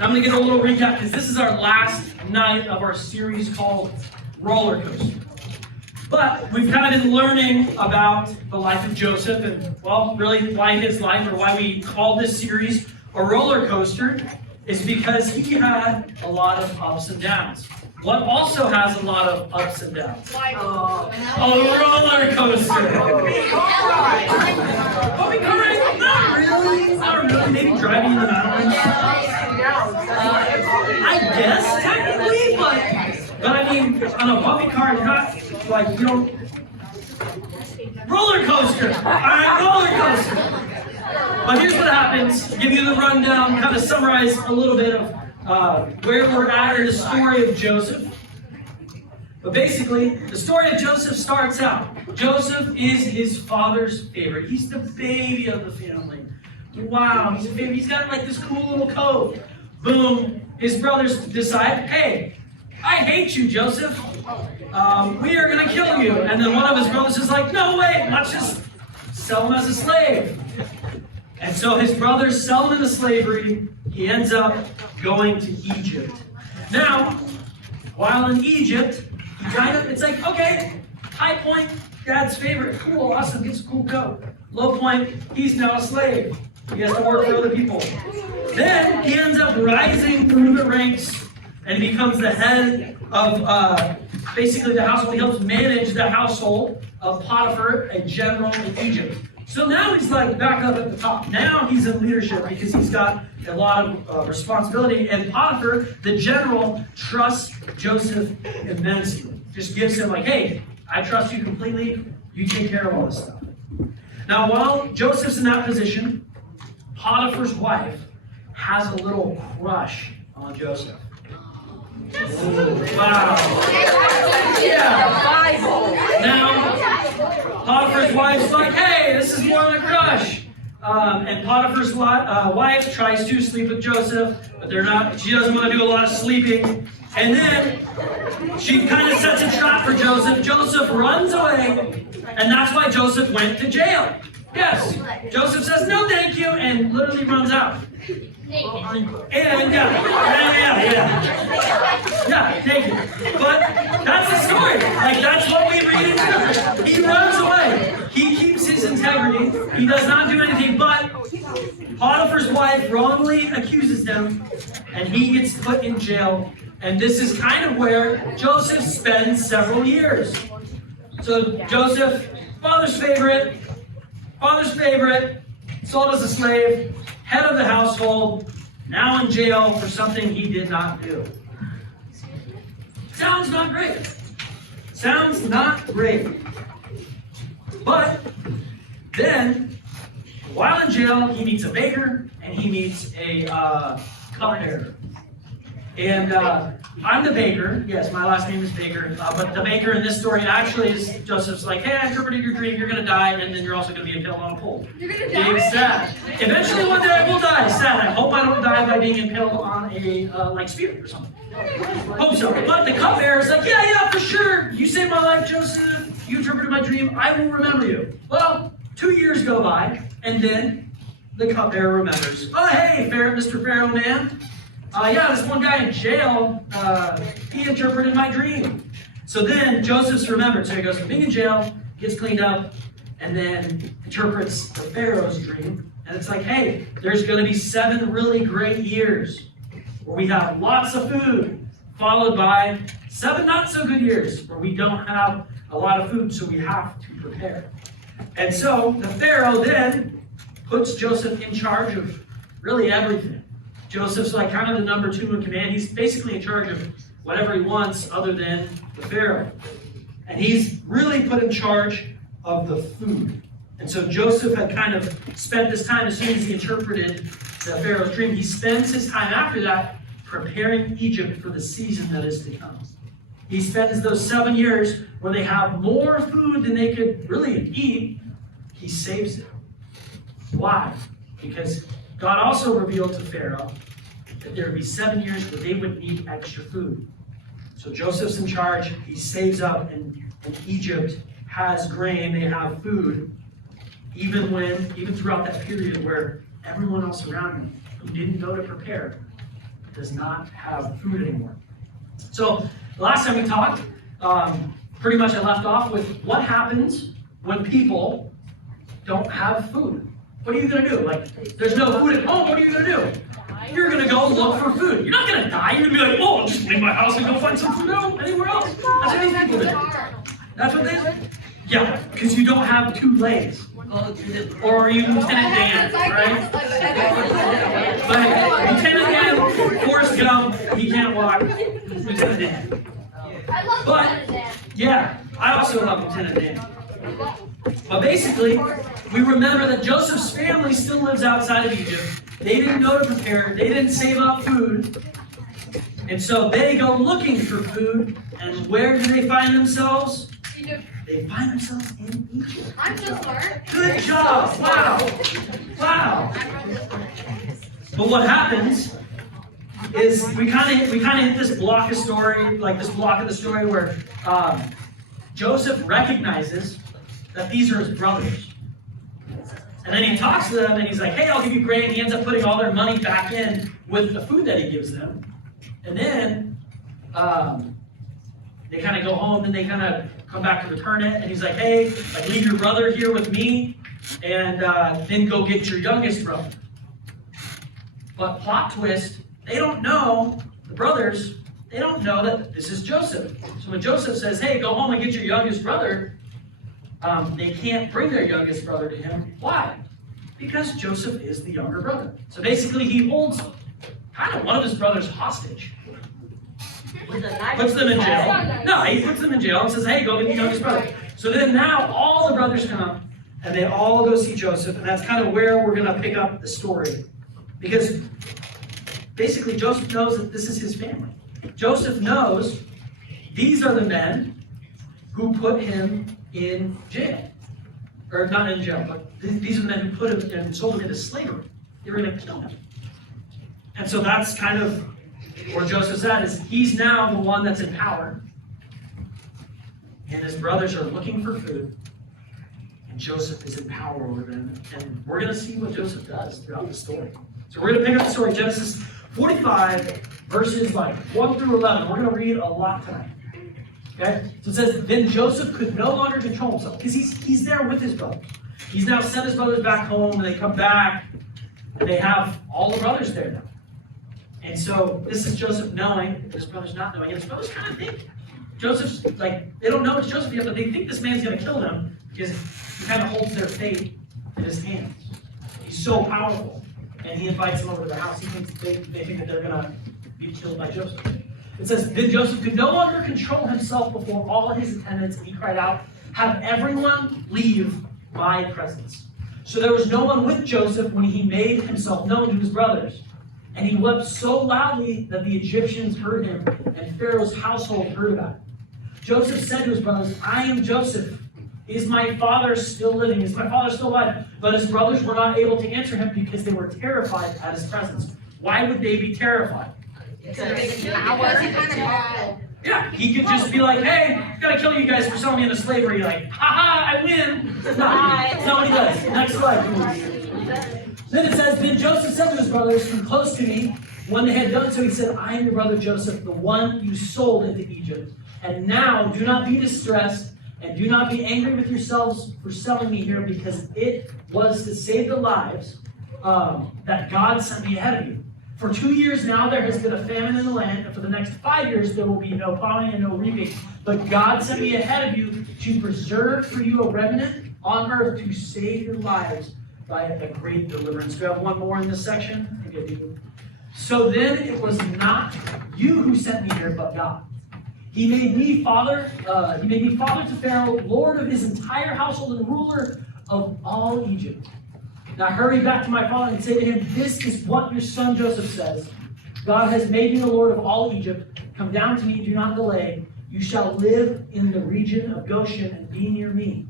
And I'm going to give a little recap because this is our last night of our series called Roller Coaster. But we've kind of been learning about the life of Joseph and, well, really why his life, or why we call this series a roller coaster, is because he had a lot of ups and downs. What also has a lot of ups and downs? A roller coaster. Not really. Maybe driving in the mountains. I guess technically, but I mean, on a bumpy car, you're not like, you don't. Roller coaster. All right, roller coaster. But here's what happens. Give you the rundown, kind of summarize a little bit of where we're at in the story of Joseph. But basically, the story of Joseph starts out. Joseph is his father's favorite. He's the baby of the family. Wow, he's a baby. He's got like this cool little coat. Boom. His brothers decide, hey, I hate you, Joseph. We are going to kill you. And then one of his brothers is like, no, wait, let's just sell him as a slave. And so his brothers sell him into slavery. He ends up going to Egypt. Now, while in Egypt, it's like, okay, high point, dad's favorite, cool, awesome, gets a cool coat. Low point, he's now a slave. He has to work for other people. Then he ends up rising through the ranks, and he becomes the head of basically the household. He helps manage the household of Potiphar, a general in Egypt. So now he's like back up at the top. Now he's in leadership because he's got a lot of responsibility. And Potiphar, the general, trusts Joseph immensely. Just gives him like, hey, I trust you completely. You take care of all this stuff. Now while Joseph's in that position, Potiphar's wife has a little crush on Joseph. Wow. Yeah. Now, Potiphar's wife's like, hey, this is more than a crush. And Potiphar's wife tries to sleep with Joseph, but she doesn't want to do a lot of sleeping. And then she kind of sets a trap for Joseph. Joseph runs away, and that's why Joseph went to jail. Yes. Joseph says, no, thank you, and literally runs out. And yeah, naked. But that's the story. Like, that's what we read in Scripture. He runs away. He keeps his integrity. He does not do anything, but Potiphar's wife wrongly accuses him, and he gets put in jail. And this is kind of where Joseph spends several years. So Joseph, father's favorite, sold as a slave, head of the household, now in jail for something he did not do. Sounds not great. Sounds not great. But then, while in jail, he meets a baker and he meets a cupbearer. And I'm the baker. Yes, my last name is Baker. But the baker in this story actually is Joseph's like, hey, I interpreted your dream. You're going to die, and then you're also going to be impaled on a pole. You're going to die? Being sad. Eventually, one day I will die. Sad. I hope I don't die by being impaled on a spear or something. Hope so. But the cupbearer is like, yeah, for sure. You saved my life, Joseph. You interpreted my dream. I will remember you. Well, 2 years go by, and then the cupbearer remembers. Oh, hey, Mr. Pharaoh man. This one guy in jail, he interpreted my dream. So then Joseph's remembered. So he goes from being in jail, gets cleaned up, and then interprets the Pharaoh's dream. And it's like, hey, there's going to be 7 really great years where we have lots of food, followed by 7 not so good years where we don't have a lot of food, so we have to prepare. And so the Pharaoh then puts Joseph in charge of really everything. Joseph's like kind of the number 2 in command. He's basically in charge of whatever he wants other than the Pharaoh. And he's really put in charge of the food. And so Joseph had kind of spent this time, as soon as he interpreted the Pharaoh's dream, he spends his time after that preparing Egypt for the season that is to come. He spends those 7 years where they have more food than they could really eat. He saves it. Why? Because God also revealed to Pharaoh that there would be 7 years where they would need extra food. So Joseph's in charge. He saves up, and Egypt has grain. They have food, even throughout that period where everyone else around him who didn't go to prepare does not have food anymore. So the last time we talked, pretty much I left off with what happens when people don't have food. What are you going to do? Like, there's no food at home, what are you going to do? You're going to go look for food. You're not going to die. You're going to be like, oh, I'll just leave my house and go find some food anywhere else. That's what these people do. That's what they do. Yeah, because you don't have 2 legs. Or are you Lieutenant Dan, right? But Lieutenant Dan, Forrest Gump, he can't walk. Lieutenant Dan. But, yeah, I also love Lieutenant Dan. But basically, we remember that Joseph's family still lives outside of Egypt. They didn't know to prepare. They didn't save up food. And so they go looking for food. And where do they find themselves? Egypt. They find themselves in Egypt. I'm so smart. Good job. Wow. Wow. But what happens is we kind of hit this block of story, like this block of the story where Joseph recognizes that these are his brothers. And then he talks to them and he's like, hey, I'll give you grain. He ends up putting all their money back in with the food that he gives them. And then they kind of go home and they kind of come back to return it. And he's like, hey, like, leave your brother here with me and then go get your youngest brother. But plot twist, they don't know, the brothers, they don't know that this is Joseph. So when Joseph says, hey, go home and get your youngest brother, they can't bring their youngest brother to him. Why? Because Joseph is the younger brother. So basically he holds kind of one of his brothers hostage. Puts them in jail. No, he puts them in jail and says, hey, go get the youngest brother. So then now all the brothers come and they all go see Joseph. And that's kind of where we're going to pick up the story. Because basically Joseph knows that this is his family. Joseph knows these are the men who put him in jail. Or not in jail, but these are the men who put him and sold him into slavery. They were going to kill him. And so that's kind of where Joseph's at, is he's now the one that's in power. And his brothers are looking for food. And Joseph is in power over them. And we're going to see what Joseph does throughout the story. So we're going to pick up the story, Genesis 45, verses like 1 through 11. We're going to read a lot tonight. Okay? So it says, then Joseph could no longer control himself, because he's there with his brothers. He's now sent his brothers back home, and they come back, and they have all the brothers there now. And so this is Joseph knowing, his brothers not knowing, and his brothers kind of think Joseph's, like, they don't know it's Joseph yet, but they think this man's going to kill them, because he kind of holds their fate in his hands. He's so powerful, and he invites them over to the house. He thinks they think that they're going to be killed by Joseph. It says, then Joseph could no longer control himself before all his attendants, and he cried out, have everyone leave my presence. So there was no one with Joseph when he made himself known to his brothers. And he wept so loudly that the Egyptians heard him, and Pharaoh's household heard about it. Joseph said to his brothers, I am Joseph. Is my father still living? Is my father still alive? But his brothers were not able to answer him because they were terrified at his presence. Why would they be terrified? Yeah, he could just be like, hey, I'm going to kill you guys for selling me into slavery. You're like, ha, I win. That's not what he does. Next slide, please. Then it says, then Joseph said to his brothers, come close to me. When they had done so, he said, I am your brother Joseph, the one you sold into Egypt. And now do not be distressed, and do not be angry with yourselves for selling me here, because it was to save the lives that God sent me ahead of you. For 2 years now there has been a famine in the land, and for the next 5 years there will be no plowing and no reaping. But God sent me ahead of you to preserve for you a remnant on earth to save your lives by a great deliverance. Do we have one more in this section? Okay. So then it was not you who sent me here, but God. He made me father. He made me father to Pharaoh, lord of his entire household and ruler of all Egypt. Now hurry back to my father and say to him, this is what your son Joseph says. God has made me the Lord of all Egypt. Come down to me, do not delay. You shall live in the region of Goshen and be near me.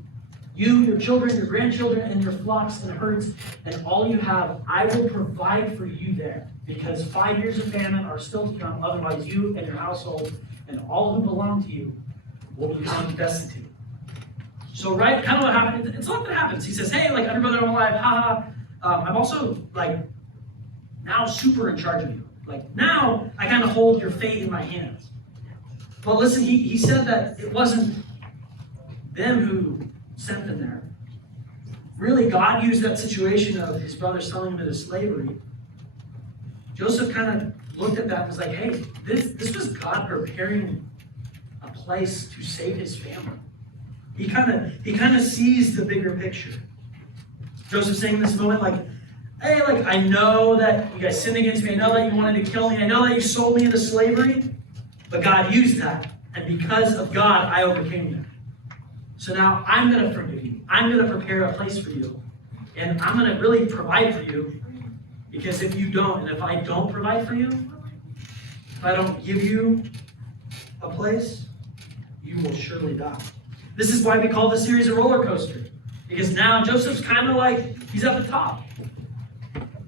You, your children, your grandchildren, and your flocks and herds, and all you have, I will provide for you there. Because 5 years of famine are still to come. Otherwise, you and your household and all who belong to you will become destitute. So, right, kind of what happened, it's a lot that happens. He says, hey, like, I'm your brother, I'm alive, haha. I'm also, like, now super in charge of you. Like, now I kind of hold your fate in my hands. But listen, he said that it wasn't them who sent them there. Really, God used that situation of his brothers selling him into slavery. Joseph kind of looked at that and was like, hey, this was God preparing a place to save his family. He kind of sees the bigger picture. Joseph saying in this moment, like, hey, like, I know that you guys sinned against me. I know that you wanted to kill me. I know that you sold me into slavery. But God used that. And because of God, I overcame that. So now I'm going to forgive you. I'm going to prepare a place for you. And I'm going to really provide for you. Because if you don't, and if I don't provide for you, if I don't give you a place, you will surely die. This is why we call this series a roller coaster. Because now Joseph's kind of like, he's at the top.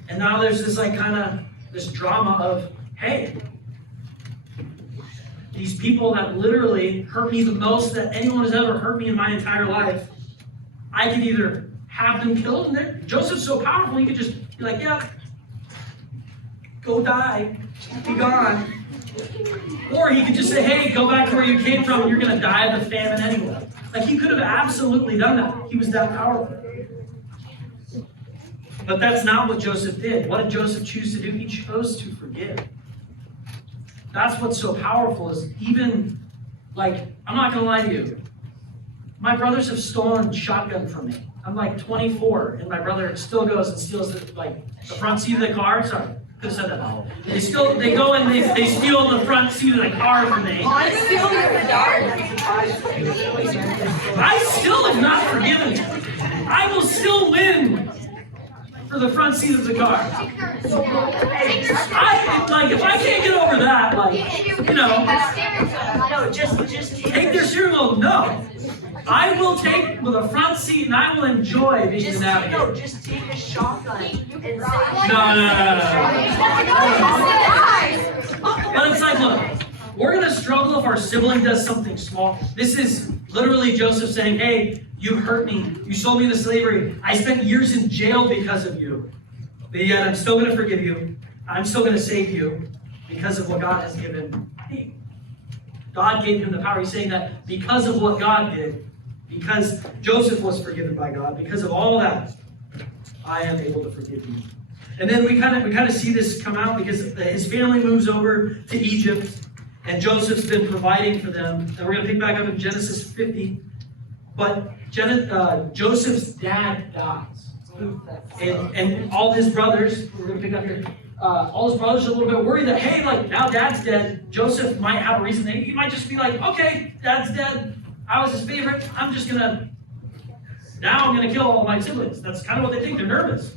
And now there's this like kind of this drama of, hey, these people that literally hurt me the most that anyone has ever hurt me in my entire life, I could either have them killed, and Joseph's so powerful, he could just be like, yeah, go die, be gone. Or he could just say, hey, go back to where you came from, you're going to die of the famine anyway. Like, he could have absolutely done that. He was that powerful. But that's not what Joseph did. What did Joseph choose to do? He chose to forgive. That's what's so powerful is even, like, I'm not going to lie to you. My brothers have stolen shotgun from me. I'm like 24, and my brother still goes and steals the front seat of the car. Sorry, could have said that. They go and they steal the front seat of the car from me. I still have not forgiven him. I will still win for the front seat of the car. If I can't get over that, take their steering wheel. No. I will take the front seat and I will enjoy being the navigator. No, just take a shotgun and say, No. But it's like, look, we're going to struggle if our sibling does something small. This is literally Joseph saying, hey, you hurt me. You sold me into slavery. I spent years in jail because of you. But yet I'm still going to forgive you. I'm still going to save you because of what God has given me. God gave him the power. He's saying that because of what God did, because Joseph was forgiven by God, because of all that, I am able to forgive you. And then we kind of see this come out because his family moves over to Egypt, and Joseph's been providing for them. And we're going to pick back up in Genesis 50. But Joseph's dad dies. And all his brothers, we're going to pick up here, all his brothers are a little bit worried that, hey, like, now dad's dead. Joseph might have a reason. He might just be like, okay, dad's dead. I was his favorite. I'm going to kill all my siblings. That's kind of what they think. They're nervous.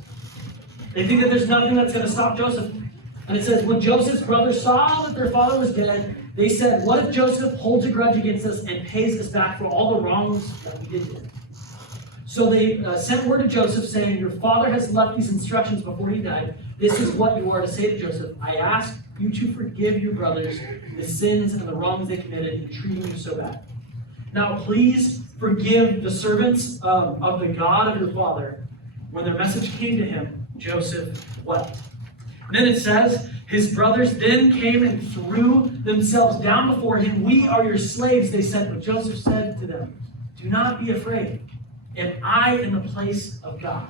They think that there's nothing that's going to stop Joseph. And it says, when Joseph's brothers saw that their father was dead, they said, what if Joseph holds a grudge against us and pays us back for all the wrongs that we did to him? So they sent word to Joseph saying, your father has left these instructions before he died. This is what you are to say to Joseph. I ask you to forgive your brothers the sins and the wrongs they committed in treating you so bad. Now please forgive the servants of the God of your father. When their message came to him, Joseph wept. And then it says, his brothers then came and threw themselves down before him. We are your slaves, they said. But Joseph said to them, do not be afraid. Am I in the place of God?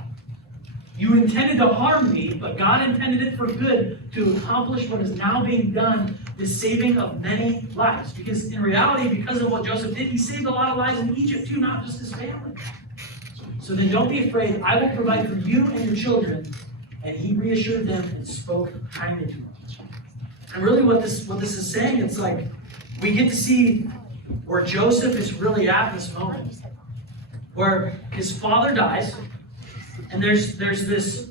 You intended to harm me, but God intended it for good to accomplish what is now being done, the saving of many lives. Because in reality, because of what Joseph did, he saved a lot of lives in Egypt too, not just his family. So then don't be afraid. I will provide for you and your children. And he reassured them and spoke kindly to them. And really what this is saying, it's like we get to see where Joseph is really at this moment. Where his father dies, and there's this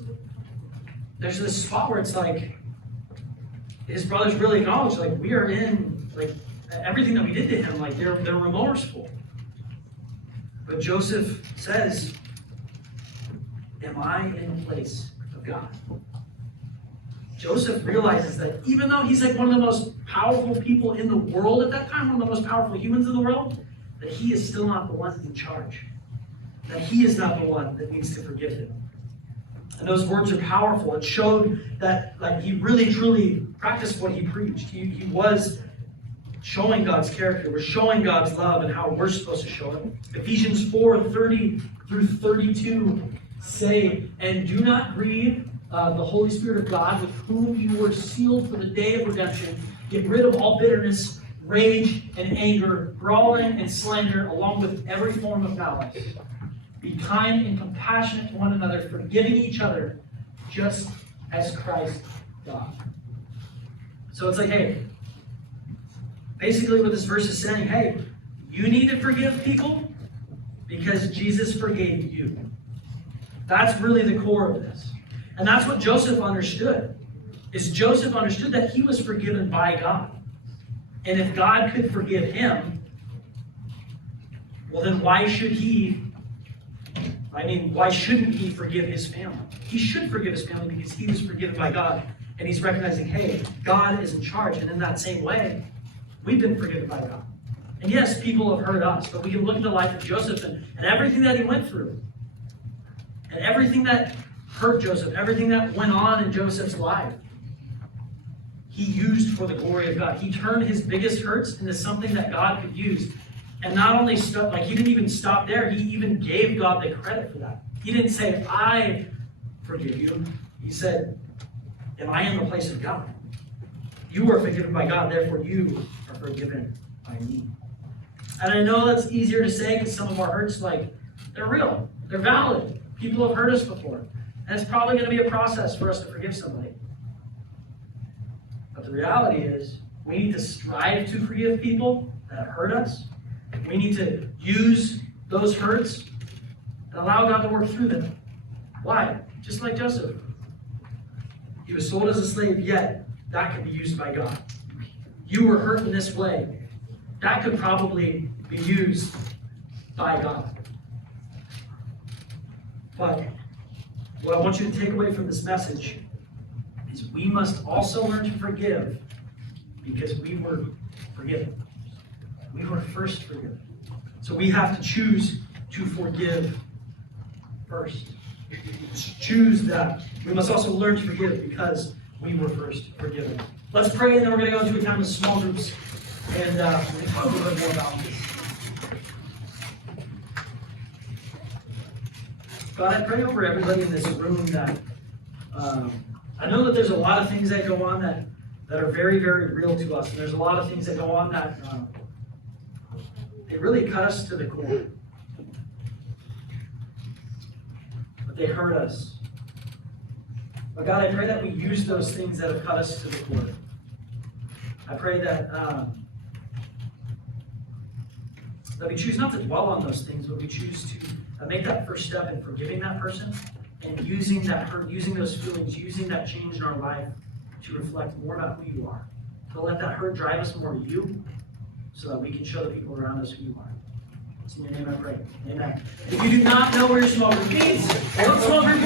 spot where it's like his brothers really acknowledge, like, we are in, like, everything that we did to him, like, they're remorseful. But Joseph says, am I in the place of God? Joseph realizes that even though he's like one of the most powerful people in the world at that time, one of the most powerful humans in the world, that he is still not the one in charge. That he is not the one that needs to forgive him. And those words are powerful. It showed that he really, truly practiced what he preached. He was showing God's character. We're showing God's love and how we're supposed to show it. Ephesians 4:30 through 32 say, "And do not grieve the Holy Spirit of God, with whom you were sealed for the day of redemption. Get rid of all bitterness, rage, and anger, brawling and slander, along with every form of malice. Be kind and compassionate to one another, forgiving each other, just as Christ God." So it's like, hey, basically what this verse is saying, hey, you need to forgive people because Jesus forgave you. That's really the core of this. And that's what Joseph understood. Joseph understood that he was forgiven by God. And if God could forgive him, well then why shouldn't he forgive his family? He should forgive his family because he was forgiven by God. And he's recognizing, hey, God is in charge. And in that same way, we've been forgiven by God. And yes, people have hurt us, but we can look at the life of Joseph and everything that he went through. And everything that hurt Joseph, everything that went on in Joseph's life, he used for the glory of God. He turned his biggest hurts into something that God could use. And not only he didn't even stop there, he even gave God the credit for that. He didn't say, I forgive you. He said, am I in the place of God? You are forgiven by God, therefore you are forgiven by me. And I know that's easier to say because some of our hurts, they're real. They're valid. People have hurt us before. And it's probably going to be a process for us to forgive somebody. But the reality is, we need to strive to forgive people that hurt us. We need to use those hurts and allow God to work through them. Why? Just like Joseph. He was sold as a slave, yet that could be used by God. You were hurt in this way. That could probably be used by God. But what I want you to take away from this message is we must also learn to forgive because we were forgiven. We were first forgiven. So we have to choose to forgive first. Choose that. We must also learn to forgive because we were first forgiven. Let's pray, and then we're going to go into a time of small groups and we'll talk a little bit more about this. God, I pray over everybody in this room that I know that there's a lot of things that go on that are very, very real to us. And there's a lot of things that go on that they really cut us to the core. But they hurt us. But God, I pray that we use those things that have cut us to the core. I pray that we choose not to dwell on those things, but we choose to make that first step in forgiving that person and using that hurt, using those feelings, using that change in our life to reflect more about who you are. To let that hurt drive us more to you so that we can show the people around us who you are. It's in your name I pray. Amen. If you do not know where your small group meets, or small group